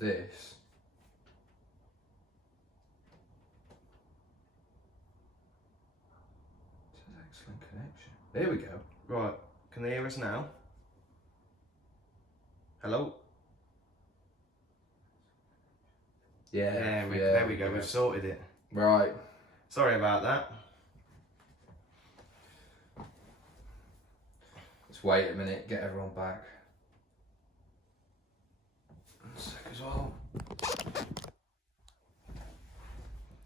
this. This is excellent connection. There we go. Right, can they hear us now? Hello? Yeah, there we go, we've sorted it. Right. Sorry about that. Let's wait a minute, get everyone back. One sec as well.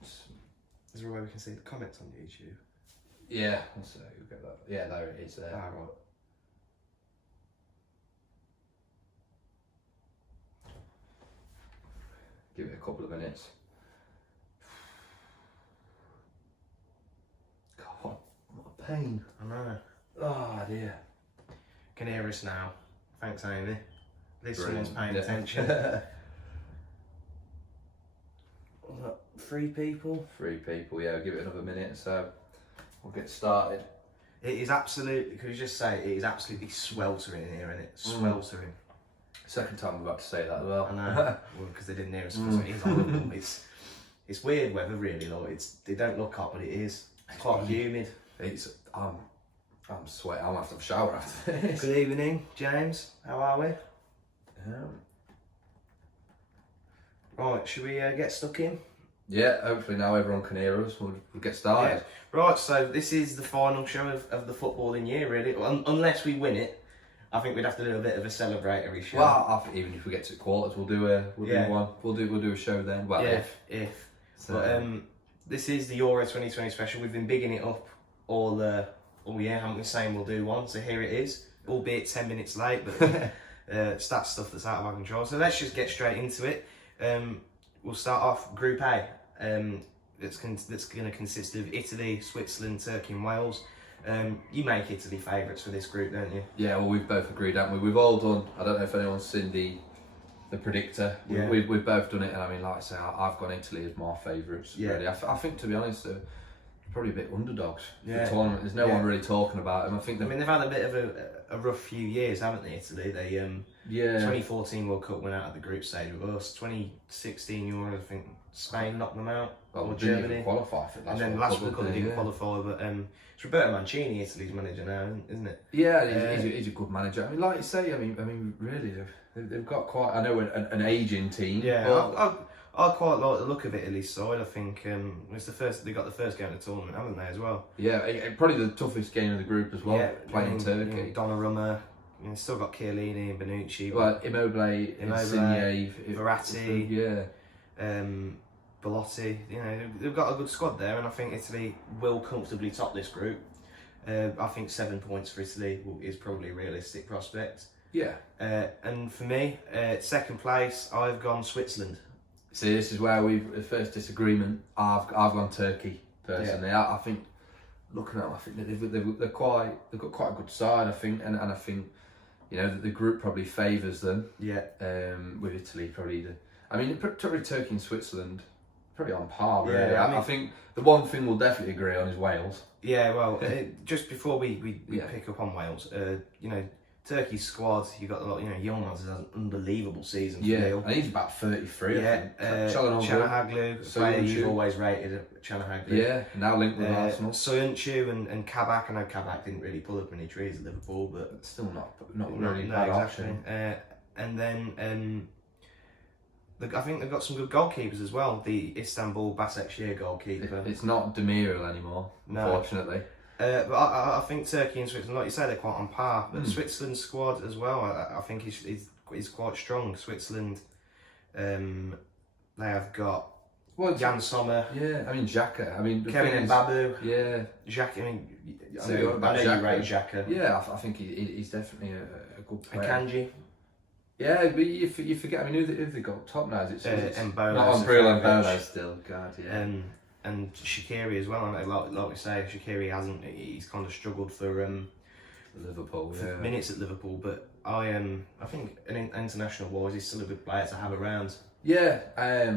Is there a way we can see the comments on YouTube? Yeah, so you'll get that. Yeah, there it is there. Ah, right. Give it a couple of minutes. God, what a pain. I know. Oh dear. Can hear us now. Thanks, Amy. At least Brilliant. someone's paying attention. Was that 3 people? 3 people, yeah, give it another minute, so we'll get started. It is absolutely, could you just say, it is absolutely sweltering here, isn't it? Sweltering. Second time I'm about to say that as well. I know, well, because they didn't hear us. It is horrible. It's weird weather, really. Like, they don't look hot, but it is. It's quite humid. I'm sweating. I'm gonna have to have a shower after this. Good evening, James. How are we? Right, should we get stuck in? Yeah, hopefully now everyone can hear us. We'll get started. Yeah. Right, so this is the final show of the footballing year, really. Unless we win it, I think we'd have to do a bit of a celebratory show. Well, I think even if we get to quarters, we'll do one. We'll do a show then. Well, yeah, if. So. But this is the Euro 2020 special. We've been bigging it up all year, haven't we? Saying we'll do one. So here it is, albeit 10 minutes late, but it's that stuff that's out of our control. So let's just get straight into it. We'll start off Group A. That's going to consist of Italy, Switzerland, Turkey, and Wales. You make Italy favourites for this group, don't you? Yeah, well, we've both agreed, haven't we? We've all done. I don't know if anyone's seen the predictor. Yeah. We've both done it, and I mean, like I say, I've gone Italy as my favourites. Yeah. Really, I think to be honest, they're probably a bit underdogs. Yeah. The tournament. There's no one really talking about them. I think. I mean, they've had a bit of a rough few years, haven't they? Italy. They 2014 World Cup went out at the group stage with us. 2016 Euro, I think Spain knocked them out. Well, or didn't Germany even qualify for that. And then last World Cup they didn't qualify, but it's Roberto Mancini, Italy's manager now, isn't it? Yeah, he's a good manager. I mean, like you say, I mean, really, they've got quite. I know an ageing team. Yeah, I quite like the look of Italy's side. I think it's they got the first game of the tournament, haven't they, as well? Yeah, probably the toughest game of the group as well. Yeah, playing Turkey. Donnarumma. Still got Chiellini and Bonucci. Well, Immobile, Insigne, Verratti. Yeah. Belotti, they've got a good squad there, and I think Italy will comfortably top this group. I think 7 points for Italy is probably a realistic prospect. Yeah. And for me, second place, I've gone Switzerland. See, this is where the first disagreement. I've gone Turkey personally. Yeah. I think looking at them, I think they've got quite a good side. I think, and I think the group probably favours them. Yeah. With Italy probably probably Turkey and Switzerland. Probably on par, really. Yeah, I think the one thing we'll definitely agree on is Wales. Yeah, well, just before we pick up on Wales, Turkey's squad, you've got a lot, Yilmaz has an unbelievable season for Lille. And he's about 33, yeah, I think. Chanahaglu, a player you've always rated, Chanahaglu. Yeah, now linked with Arsenal. Soyuncu and Kabak. I know Kabak didn't really pull up any trees at Liverpool, but still not really bad option. And then I think they've got some good goalkeepers as well. The Istanbul Başakşehir goalkeeper. It's not Demirel anymore, unfortunately. But I think Turkey and Switzerland, like you say, they're quite on par. But Switzerland's squad as well, I think is quite strong. Switzerland, they have got Jan Sommer. Yeah, I mean Xhaka. I mean Kevin Mbabu. Yeah, Xhaka. I know Xhaka. you rate Xhaka. Yeah, I think he's definitely a good player. Akanji. Yeah, but you forget. I mean, who they got top now? It's Mbola. Not on Mbola still. God, yeah. And Shaqiri as well. Like we say, Shaqiri hasn't. He's kind of struggled for Liverpool. For minutes at Liverpool, but I think an international wise, he's still a good player to have around. Yeah, I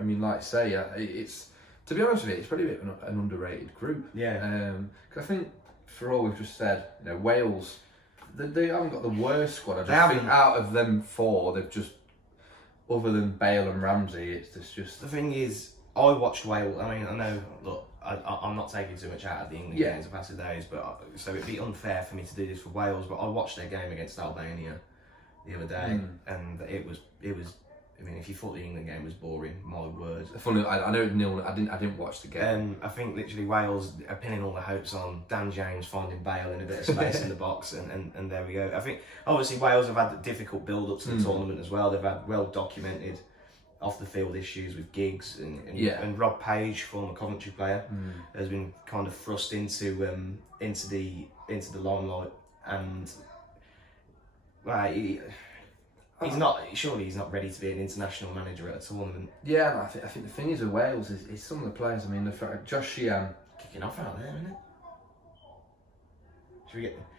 mean, like I say, it's to be honest with you, it's probably a bit of an underrated group. Yeah. Because I think for all we've just said, Wales, they haven't got the worst squad. I just think out of them four, they've just other than Bale and Ramsey, it's just. The thing is, I watched Wales. I mean, I know. Look, I'm not taking too much out of the England games of past days, but so it'd be unfair for me to do this for Wales. But I watched their game against Albania the other day, and it was. I mean, if you thought the England game was boring, my word. Funny, I know it nil. I didn't watch the game. I think literally Wales are pinning all the hopes on Dan James finding Bale in a bit of space in the box, and there we go. I think obviously Wales have had a difficult build up to the tournament as well. They've had well documented off the field issues with Giggs and Rob Page, former Coventry player, has been kind of thrust into the limelight, and he's not. Surely he's not ready to be an international manager at a tournament. Yeah, and I think the thing is with Wales is some of the players. I mean, Josh Sheehan kicking off out there, isn't it?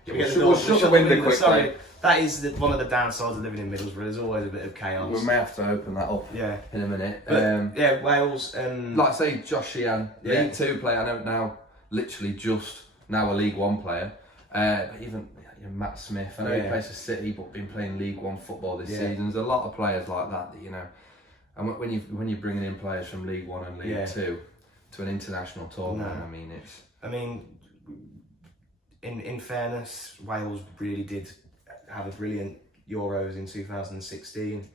We'll shut the window quickly. Sorry, that is one of the downsides of living in Middlesbrough. There's always a bit of chaos. We may have to open that up in a minute. But, Wales. Like I say, Josh Sheehan, League 2 player. I know now, literally just now a League 1 player. But even Matt Smith. I know he plays for City, but been playing League 1 football this season. There's a lot of players like that, you know. And when you're bringing in players from League 1 and League 2 to an international tournament, I mean, it's. I mean. In fairness, Wales really did have a brilliant Euros in 2016.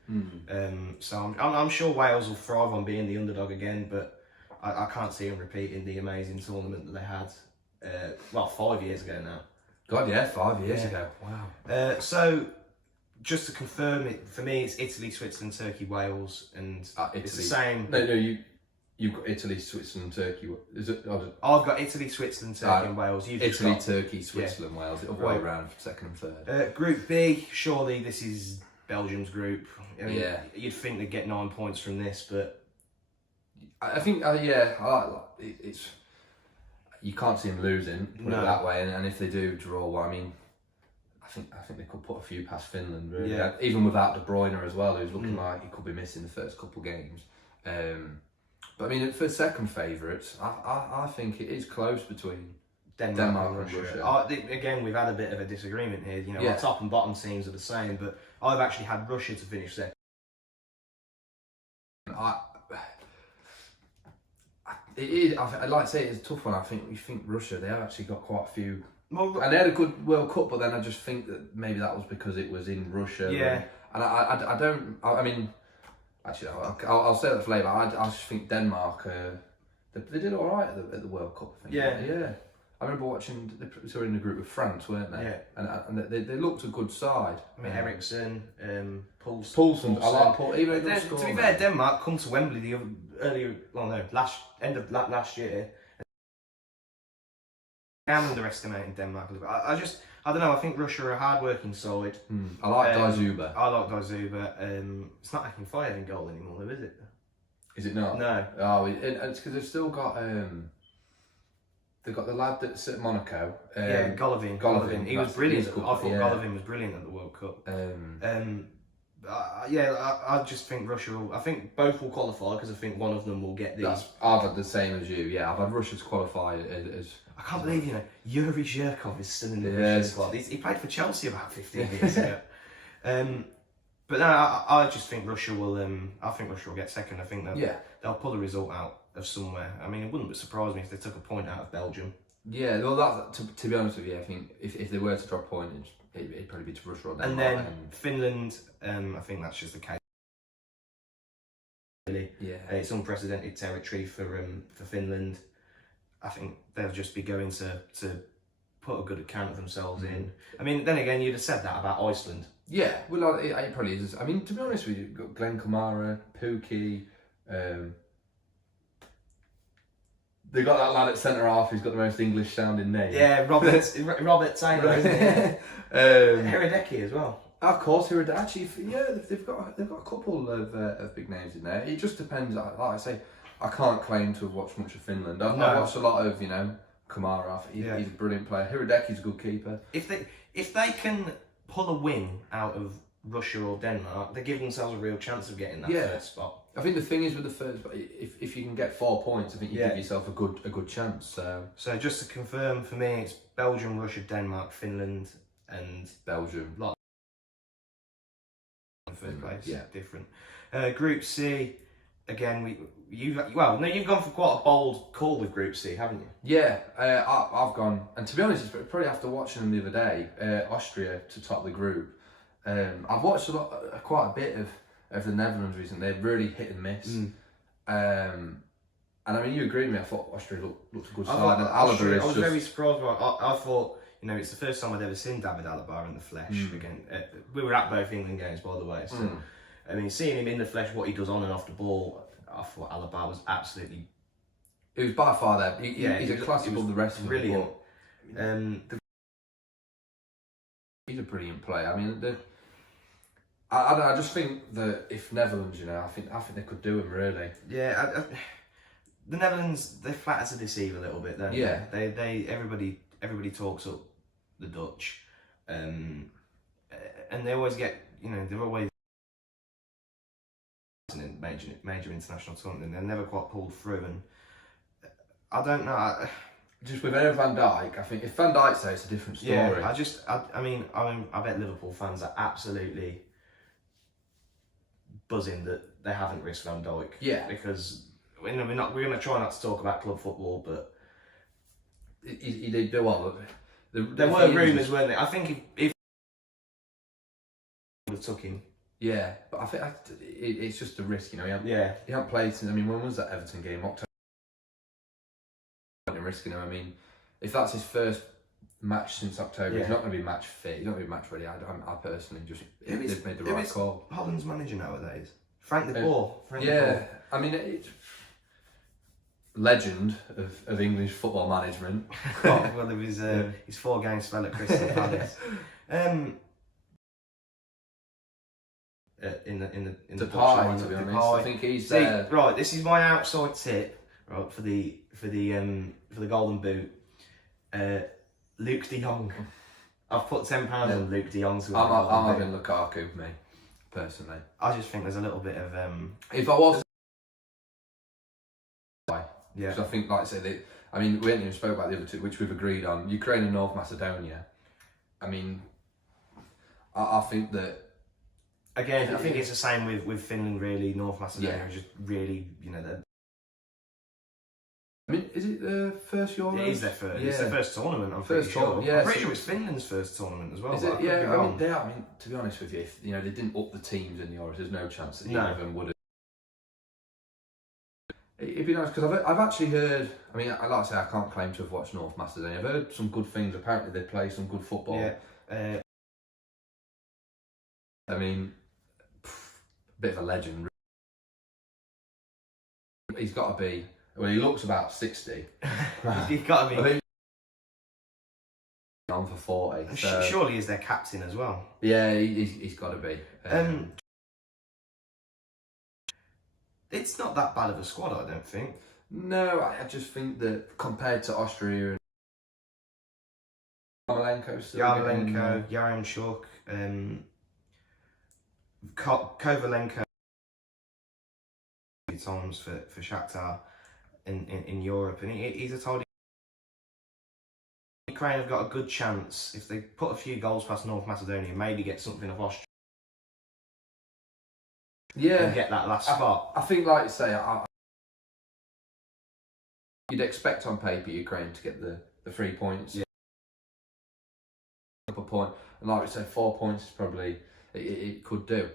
So I'm sure Wales will thrive on being the underdog again, but I can't see them repeating the amazing tournament that they had, 5 years ago now. God, yeah, 5 years ago. Wow. So, just to confirm it, for me, it's Italy, Switzerland, Turkey, Wales, and Italy. It's the same. No, you've got Italy, Switzerland, Turkey. Is it? I've got Italy, Switzerland, Turkey, and Wales. You've Italy, Turkey, Switzerland, Wales. The other way around, second and third. Group B, surely this is Belgium's group. I mean, you'd think they'd get 9 points from this, but I think, it's. You can't see them losing, put it that way, and if they do draw, well, I mean, I think they could put a few past Finland, really. Yeah. Even without De Bruyne as well, who's looking like he could be missing the first couple games. But I mean, for second favourites, I think it is close between Denmark and Russia. Again, we've had a bit of a disagreement here. You know, our top and bottom teams are the same, but I've actually had Russia to finish second. I'd like to say it's a tough one. I think Russia, they have actually got quite a few. And they had a good World Cup, but then I just think that maybe that was because it was in Russia. Yeah. And I mean, actually, I'll say that for later. I just think Denmark, they did all right at the World Cup. I think. Yeah. I remember watching. They were in the group with France, weren't they? Yeah. And they looked a good side. I mean, Eriksson, Poulsen. I like Poulsen. Even to be fair, Denmark come to Wembley end of last year. I'm underestimating Denmark a little bit. I don't know. I think Russia are a hard-working side. I like Daizuba. I like Daizuba. It's not making fire in goal anymore, though, is it? Is it not? No. Oh, it's because they've still got. They've got the lad that's at Monaco. Golovin. He was brilliant. I thought Golovin was brilliant at the World Cup. I just think Russia will. I think both will qualify because I think one of them will get these. I've had the same as you. Yeah, I've had Russia to qualify as. I can't believe Yuri Zhirkov is still in the Russian squad. He played for Chelsea about 15 years ago. But no, I just think Russia will. I think Russia will get second. I think they'll pull a result out of somewhere. I mean, it wouldn't surprise me if they took a point out of Belgium. Yeah, well, to be honest with you, I think if they were to drop points, it'd probably be to Russia or Denmark. And then Finland, I think that's just the case. Really, it's unprecedented territory for Finland. I think they'll just be going to put a good account of themselves in. I mean, then again, you'd have said that about Iceland. Yeah, well, it probably is. I mean, to be honest with you, you've got Glenn Kamara, Pukki. They got that lad at centre half who's got the most English sounding name. Yeah, Robert Taylor, isn't it? Hiradecky as well. Of course, Hiradecky. Actually, they've got a couple of big names in there. It just depends. Like I say, I can't claim to have watched much of Finland. I've watched a lot of Kamara. He's a brilliant player. Hiradecky's a good keeper. If they can pull a win out of Russia or Denmark, they give themselves a real chance of getting that first spot. I think the thing is with the first, if you can get 4 points, I think you give yourself a good chance. So just to confirm, for me, it's Belgium, Russia, Denmark, Finland, and Belgium. First place, different. Group C, again, you've gone for quite a bold call with Group C, haven't you? Yeah, I've gone, and to be honest, it's probably after watching them the other day, Austria to top the group. I've watched quite a bit of the Netherlands recently. They're really hit and miss. And I mean, you agree with me. I thought Austria looked a good side. And I was very surprised by it. I thought, it's the first time I'd ever seen David Alaba in the flesh. Again, we were at both England games, by the way. So, I mean, seeing him in the flesh, what he does on and off the ball, I thought Alaba was absolutely. He was by far there. He's a class above the rest of them. Brilliant. He's a brilliant player. I mean, I just think that if Netherlands, I think they could do him really. Yeah, the Netherlands, they're flat as a deceive a little bit, don't they? They everybody talks up the Dutch, and they always get, they're always in major international tournament. They're never quite pulled through, and I don't know. Just with Van Dijk, I think if Van Dijk says it's a different story. Yeah, I bet Liverpool fans are absolutely buzzing that they haven't risked Van Dijk. Yeah, because we're going to try not to talk about club football, but he did do well. There were rumours, weren't there? I think if would have took him. Yeah, but I think it's just a risk, He hasn't played since. I mean, when was that Everton game? October. Risking him. I mean, if that's his first match since October, he's not going to be match fit. He's not going to be match ready. I personally just they've made the right call. Holland's manager nowadays, Frank de Boer. I mean, it's legend of English football management. Well, it was his 4-game spell at Crystal Palace. In the pie, to be honest, I think he's there. Right, this is my outside tip. Right, for the Golden Boot, Luke De Jong. I've put £10 on Luke De Jong. I'm having Lukaku, me personally. I just think there's a little bit of if I was, yeah, because I think, like I said, we haven't even spoke about the other two, which we've agreed on. Ukraine and North Macedonia. I mean, I think that. Again, I think it's the same with Finland. Really, North Macedonia is just really, they're. I mean, is it the first Euros? It is their first. Yeah. It's their first tournament. I'm pretty sure it's Finland's first tournament as well. Is it? Yeah. I mean, to be honest with you, if they didn't up the teams in the Euros, there's no chance that either of them would have. It'd be nice because I've actually heard. I mean, like I say, I can't claim to have watched North Macedonia. I've heard some good things. Apparently, they play some good football. Yeah. I mean, bit of a legend. He's got to be. Well, he looks about 60. He's got to be. I think on for 40. So. Surely he's their captain as well. Yeah, he's got to be. It's not that bad of a squad, I don't think. No, I just think that compared to Austria and Yarmolenko, Yaremchuk, Kovalenko times for Shakhtar in Europe, and he's a told Ukraine have got a good chance if they put a few goals past North Macedonia, maybe get something of Austria. Yeah, and get that last spot. I think, like you say, you'd expect on paper Ukraine to get the 3 points. Yeah. Up a point, and like we said, 4 points is probably it could do.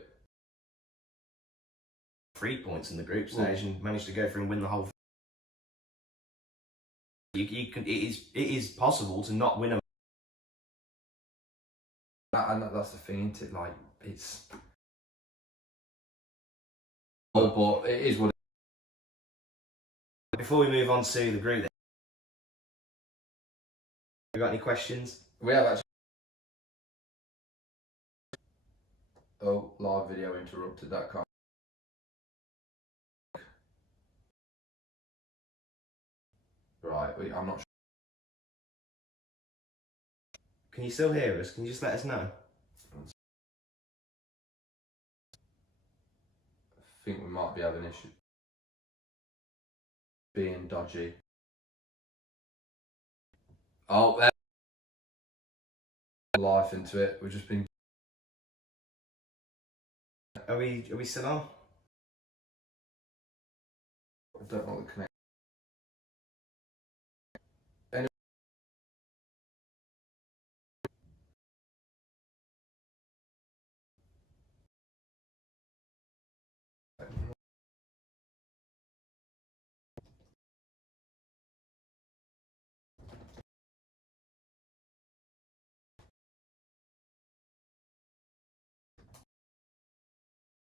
3 points in the group stage and managed to go through and win the whole. It is possible to not win a. And that's the thing, isn't it? Like it's. But it is what. Before we move on to the group, we got any questions? We have actually. Oh, live video interrupted. That can't. Right, I'm not sure. Can you still hear us? Can you just let us know? I think we might be having issues. Being dodgy. Oh, there. Life into it. We've just been. Are we still on? don't know what the connection.